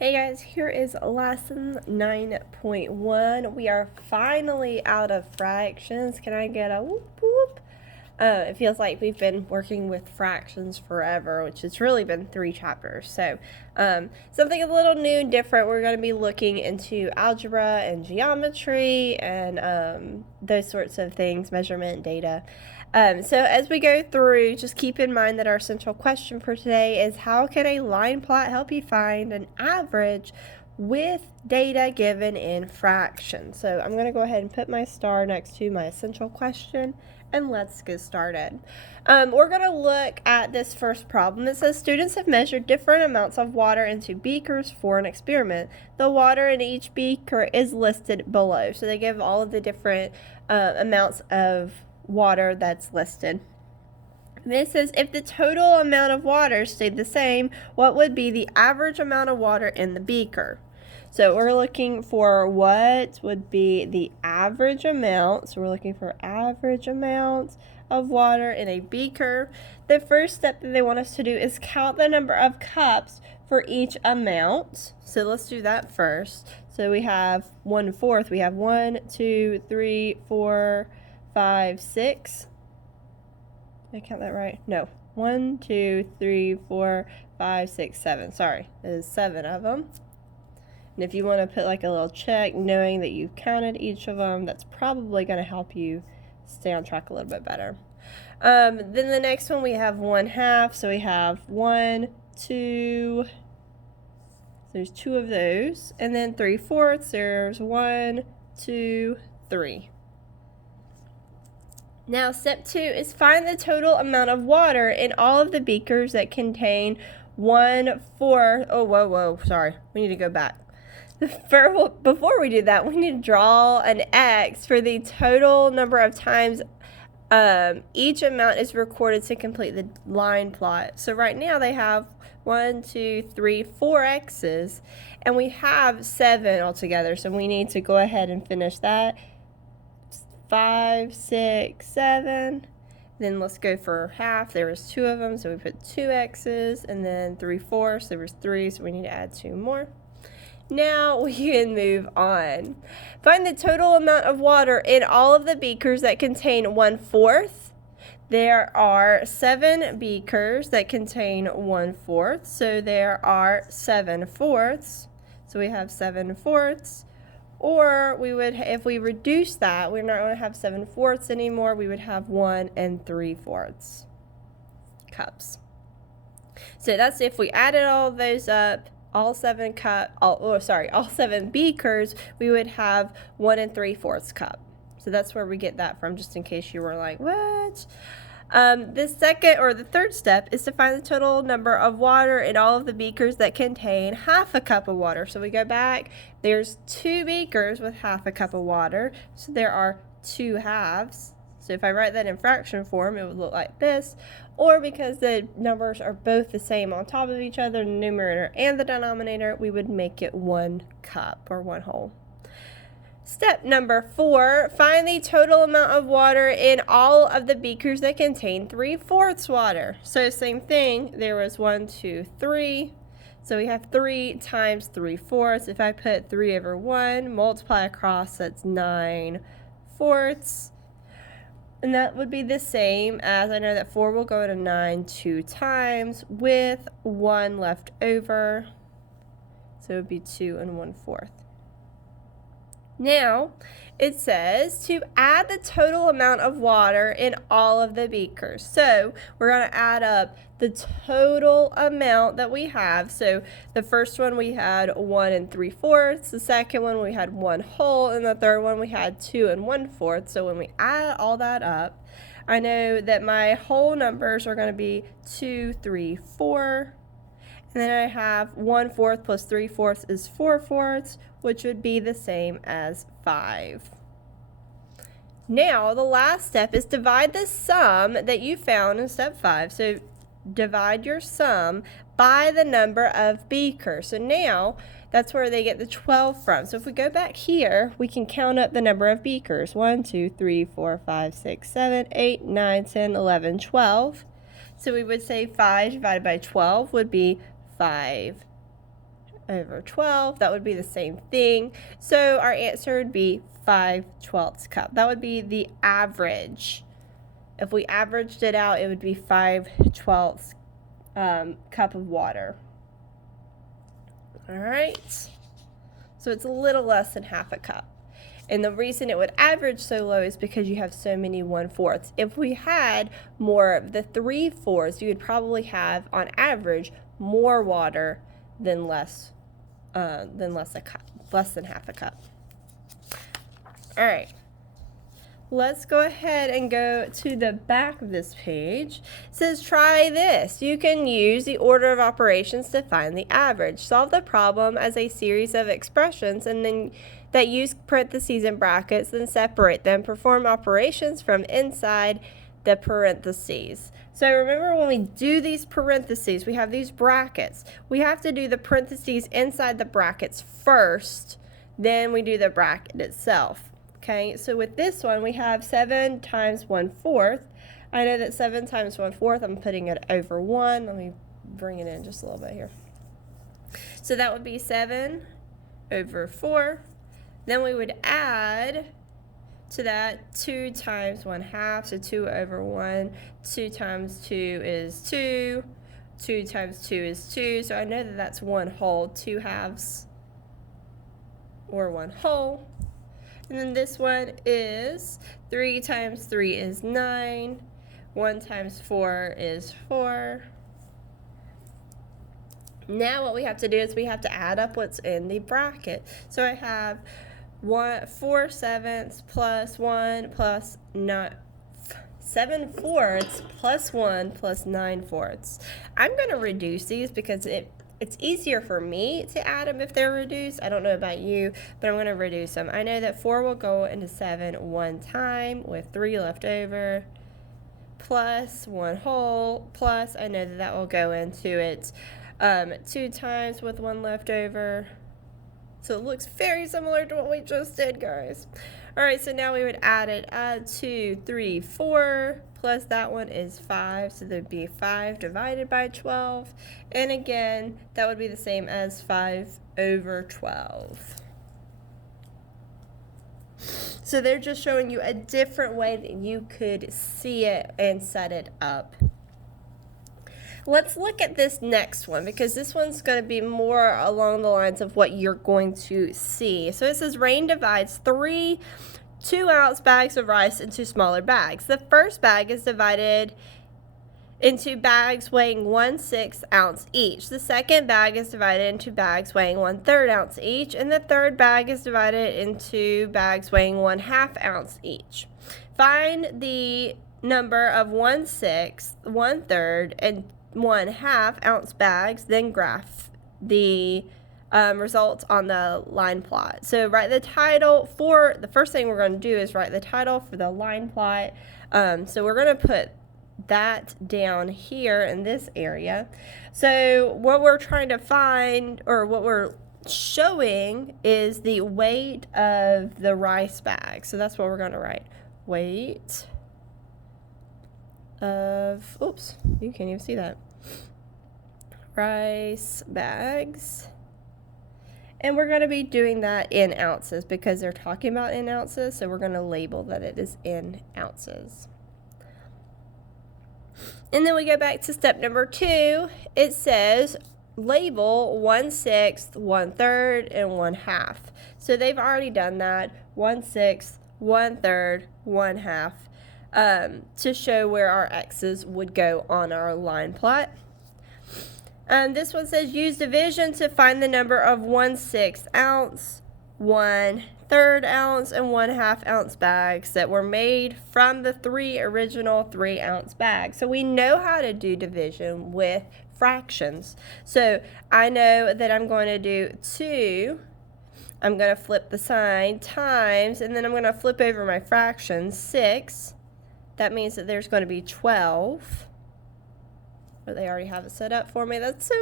Hey guys, here is lesson 9.1. We are finally out of fractions. Can I get a whoop whoop? It feels like we've been working with fractions forever, which has really been 3 chapters. So something a little new and different. We're going to be looking into algebra and geometry and those sorts of things, measurement, data. So as we go through, just keep in mind that our central question for today is how can a line plot help you find an average with data given in fractions? So I'm going to go ahead and put my star next to my essential question and let's get started. We're going to look at this first problem. It says students have measured different amounts of water into beakers for an experiment. The water in each beaker is listed below. So they give all of the different amounts of water that's listed. This says if the total amount of water stayed the same, what would be the average amount of water in the beaker? So we're looking for what would be the average amount. So we're looking for average amounts of water in a beaker. The first step that they want us to do is count the number of cups for each amount. So let's do that first. So we have 1/4. We have 1, 2, 3, 4, 5, 6. Did I count that right? No. 1, 2, 3, 4, 5, 6, 7. Sorry, there's 7 of them. And if you want to put like a little check knowing that you've counted each of them, that's probably going to help you stay on track a little bit better. Then the next one we have 1/2. So we have 1, 2. There's 2 of those. And then 3/4. There's 1, 2, 3. Now, step 2 is find the total amount of water in all of the beakers that contain 1/4. Oh, whoa, sorry. We need to go back. Before we do that, we need to draw an X for the total number of times each amount is recorded to complete the line plot. So right now they have 1, 2, 3, 4 X's, and we have 7 altogether. So we need to go ahead and finish that. 5, 6, 7. Then let's go for half. There was 2 of them, so we put 2 X's, and then 3/4. So there was 3, so we need to add 2 more. Now we can move on. Find the total amount of water in all of the beakers that contain 1/4. There are 7 beakers that contain 1/4, so there are 7/4. So we have 7/4. Or we would, if we reduce that, we're not going to have 7/4 anymore. We would have 1 3/4 cups. So that's if we added all of those up, all 7 beakers, we would have 1 3/4 cup. So that's where we get that from, just in case you were like, what? The third step is to find the total number of water in all of the beakers that contain 1/2 cup of water. So we go back, there's 2 beakers with 1/2 cup of water, so there are 2 halves. So if I write that in fraction form, it would look like this. Or because the numbers are both the same on top of each other, the numerator and the denominator, we would make it 1 cup or 1 whole. Step number 4, find the total amount of water in all of the beakers that contain 3/4 water. So same thing, there was 1, 2, 3. So we have 3 times 3/4. If I put 3 over 1, multiply across, that's 9/4. And that would be the same as, I know that 4 will go to 9 2 times with 1 left over. So it would be 2 1/4. Now, it says to add the total amount of water in all of the beakers. So we're going to add up the total amount that we have. So the first one we had 1 3/4. The second one we had 1 whole. And the third one we had 2 1/4. So when we add all that up, I know that my whole numbers are going to be 2, 3, 4. And then I have 1/4 plus 3/4 is 4/4, which would be the same as 5. Now, the last step is divide the sum that you found in step 5. So divide your sum by the number of beakers. So now, that's where they get the 12 from. So if we go back here, we can count up the number of beakers. 1, 2, 3, 4, 5, 6, 7, 8, 9, 10, 11, 12. So we would say 5 divided by 12 would be 5 over 12. That would be the same thing. So our answer would be 5/12 cup. That would be the average. If we averaged it out, it would be 5/12 cup of water. All right. So it's a little less than half a cup. And the reason it would average so low is because you have so many 1/4. If we had more of the 3/4, you would probably have, on average, more water than less a cup, less than half a cup. All right. Let's go ahead and go to the back of this page. It says, try this. You can use the order of operations to find the average. Solve the problem as a series of expressions and then that use parentheses and brackets, then separate them. Perform operations from inside the parentheses. So remember, when we do these parentheses, we have these brackets. We have to do the parentheses inside the brackets first, then we do the bracket itself. Okay, so with this one, we have 7 times 1/4. I know that 7 times 1/4, I'm putting it over 1. Let me bring it in just a little bit here. So that would be 7 over 4. Then we would add to that 2 times 1/2, so 2 over 1. 2 times 2 is 2. 2 times 2 is 2, so I know that that's 1 whole, 2 halves, or 1 whole. And then this one is 3 times 3 is 9. 1 times 4 is 4. Now what we have to do is we have to add up what's in the bracket. So I have 4/7 plus 1 plus 7/4 plus 1 plus 9/4. I'm going to reduce these because it's easier for me to add them if they're reduced. I don't know about you, but I'm going to reduce them. I know that 4 will go into 7 one time with 3 left over, plus 1 whole, plus I know that will go into it 2 times with 1 left over. So it looks very similar to what we just did, guys. All right, so now we would add it 2, 3, 4, plus that one is 5, so there'd be 5 divided by 12. And again, that would be the same as 5 over 12. So they're just showing you a different way that you could see it and set it up. Let's look at this next one because this one's going to be more along the lines of what you're going to see. So it says Rain divides 3 2-ounce bags of rice into smaller bags. The first bag is divided into bags weighing 1/6 ounce each. The second bag is divided into bags weighing 1/3 ounce each, and the third bag is divided into bags weighing 1/2 ounce each. Find the number of 1/6, 1/3, and 1/2 ounce bags, then graph the results on the line plot. So write the title for, the first thing we're going to do is write the title for the line plot. So we're going to put that down here in this area. So what we're trying to find, or what we're showing, is the weight of the rice bag. So that's what we're going to write. Weight of, oops, you can't even see that. Rice bags. And we're going to be doing that in ounces because they're talking about in ounces, so we're going to label that it is in ounces. And then we go back to step number 2. It says label 1/6, 1/3, and 1/2. So they've already done that, 1/6, 1/3, 1/2, to show where our X's would go on our line plot. This one says use division to find the number of 1/6 ounce, 1/3 ounce, and 1/2 ounce bags that were made from the 3 original 3-ounce bags. So we know how to do division with fractions. So I know that I'm going to do 2. I'm going to flip the sign, times, and then I'm going to flip over my fraction, 6. That means that there's going to be 12. But they already have it set up for me. That's so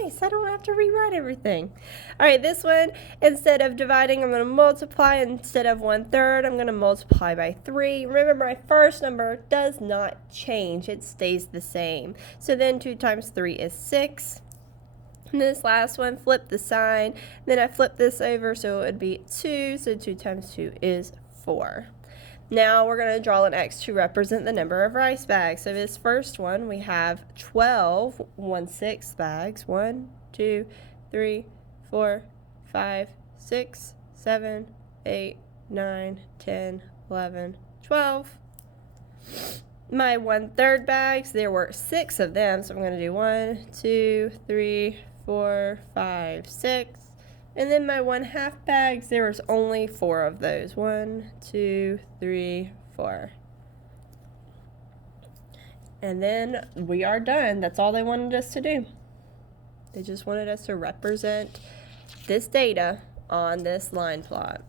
nice. I don't have to rewrite everything. All right, this one, instead of dividing, I'm going to multiply. Instead of 1/3, I'm going to multiply by 3. Remember, my first number does not change. It stays the same. So then 2 times 3 is 6. And this last one, flip the sign. Then I flip this over, so it would be 2. So 2 times 2 is 4. Now we're going to draw an X to represent the number of rice bags. So this first one, we have 12 1/6 bags. 1, 2, 3, 4, 5, 6, 7, 8, 9, 10, 11, 12. My 1/3 bags, there were 6 of them, so I'm going to do 1, 2, 3, 4, 5, 6. And then my 1/2 bags, there was only 4 of those. 1, 2, 3, 4. And then we are done. That's all they wanted us to do. They just wanted us to represent this data on this line plot.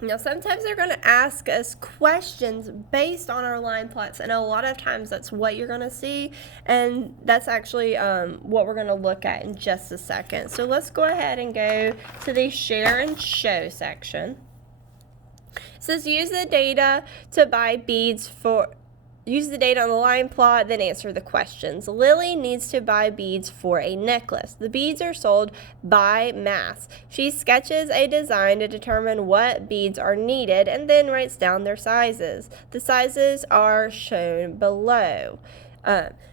Now, sometimes they're going to ask us questions based on our line plots, and a lot of times that's what you're going to see, and that's actually what we're going to look at in just a second. So let's go ahead and go to the Share and Show section. It says use the data to buy beads for... Use the data on the line plot, then answer the questions. Lily needs to buy beads for a necklace. The beads are sold by mass. She sketches a design to determine what beads are needed and then writes down their sizes. The sizes are shown below.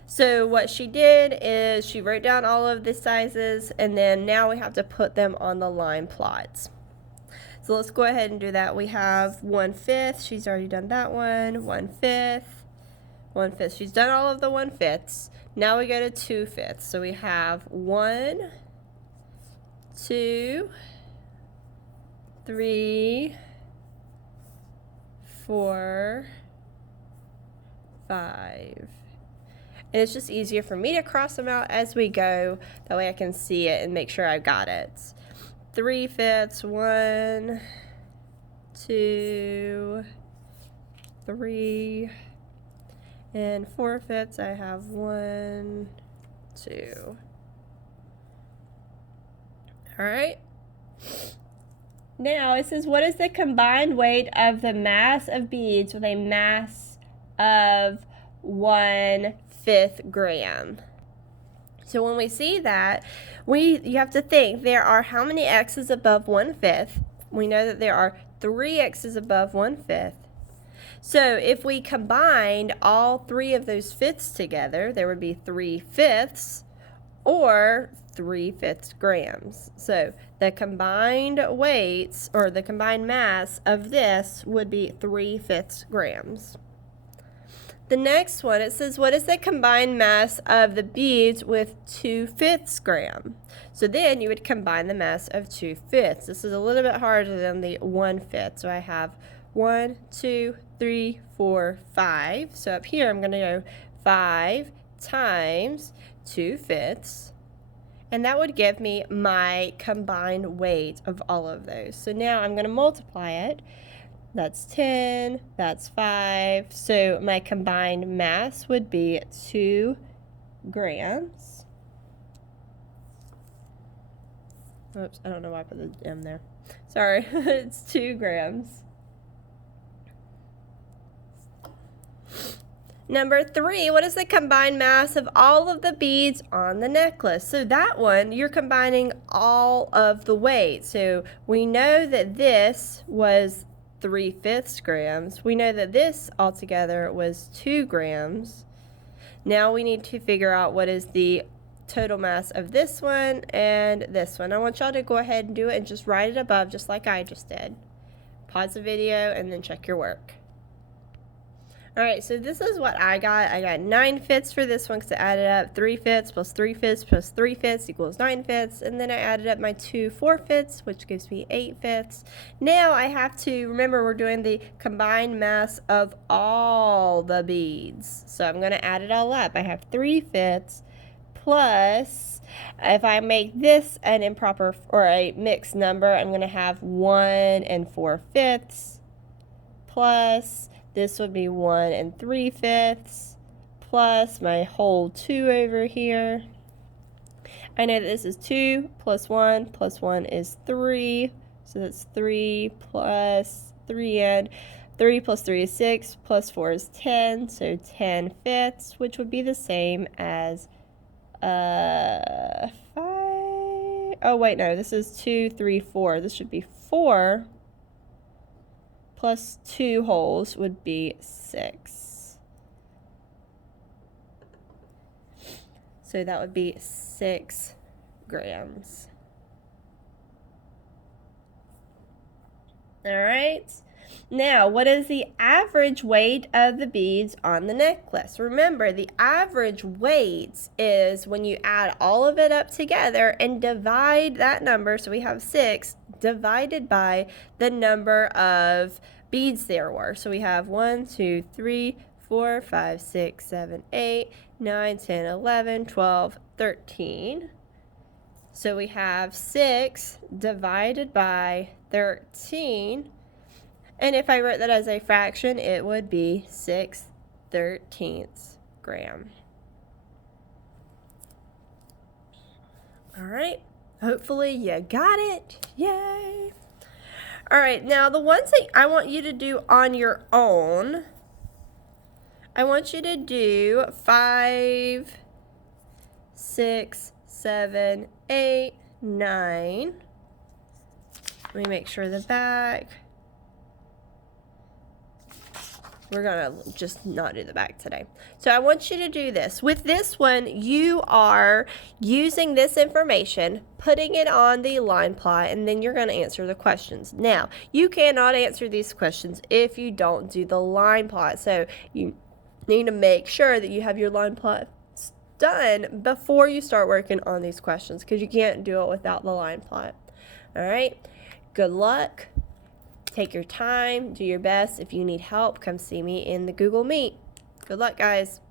So what she did is she wrote down all of the sizes, and then now we have to put them on the line plots. So let's go ahead and do that. We have 1/5. She's already done that one. 1/5. 1/5. She's done all of the 1/5s. Now we go to 2/5. So we have 1, 2, 3, 4, 5. And it's just easier for me to cross them out as we go. That way I can see it and make sure I got it. 3/5. 1, 2, 3. And 4/5, I have 1, 2. All right. Now it says, what is the combined weight of the mass of beads with a mass of 1/5 gram? So when we see that, you have to think, there are how many x's above 1/5? We know that there are 3 x's above 1/5. So if we combined all 3 of those fifths together, there would be 3/5 or 3/5 grams. So the combined weights, or the combined mass of this, would be 3/5 grams. The next one, it says, what is the combined mass of the beads with 2/5 gram? So then you would combine the mass of 2/5. This is a little bit harder than the 1/5. So I have 1, 2, 3, 4, 5. So up here I'm going to go 5 times 2/5. And that would give me my combined weight of all of those. So now I'm going to multiply it. That's 10, that's 5. So my combined mass would be 2 grams. Oops, I don't know why I put the M there. Sorry, it's 2 grams. Number 3, what is the combined mass of all of the beads on the necklace? So that one, you're combining all of the weight. So we know that this was 3/5 grams. We know that this altogether was 2 grams. Now we need to figure out what is the total mass of this one and this one. I want y'all to go ahead and do it and just write it above just like I just did. Pause the video and then check your work. Alright, so this is what I got. I got 9/5 for this one because I added up 3/5 plus 3/5 plus 3/5 equals 9/5. And then I added up my 2 4/5, which gives me 8/5. Now I have to, remember we're doing the combined mass of all the beads. So I'm going to add it all up. I have 3/5 plus, if I make this an improper or a mixed number, I'm going to have 1 4/5 plus, this would be 1 3/5 plus my whole 2 over here. I know that this is 2 plus 1 is 3. So that's 3 plus 3, and 3 plus 3 is 6, plus 4 is 10. So 10/5, which would be the same as 5. Oh, wait, no, this is 2, 3, 4. This should be 4 plus 2 wholes would be 6. So that would be 6 grams. All right. Now, what is the average weight of the beads on the necklace? Remember, the average weight is when you add all of it up together and divide that number, so we have 6, divided by the number of beads there were. So we have 1, 2, 3, 4, 5, 6, 7, 8, 9, 10, 11, 12, 13. So we have 6 divided by 13. And if I wrote that as a fraction, it would be 6/13 gram. All right. Hopefully you got it. Yay. All right. Now, the ones that I want you to do on your own, I want you to do 5, 6, 7, 8, 9. Let me make sure the back. We're going to just not do the back today. So I want you to do this. With this one, you are using this information, putting it on the line plot, and then you're going to answer the questions. Now, you cannot answer these questions if you don't do the line plot. So you need to make sure that you have your line plot done before you start working on these questions, because you can't do it without the line plot. All right? Good luck. Take your time, do your best. If you need help, come see me in the Google Meet. Good luck, guys.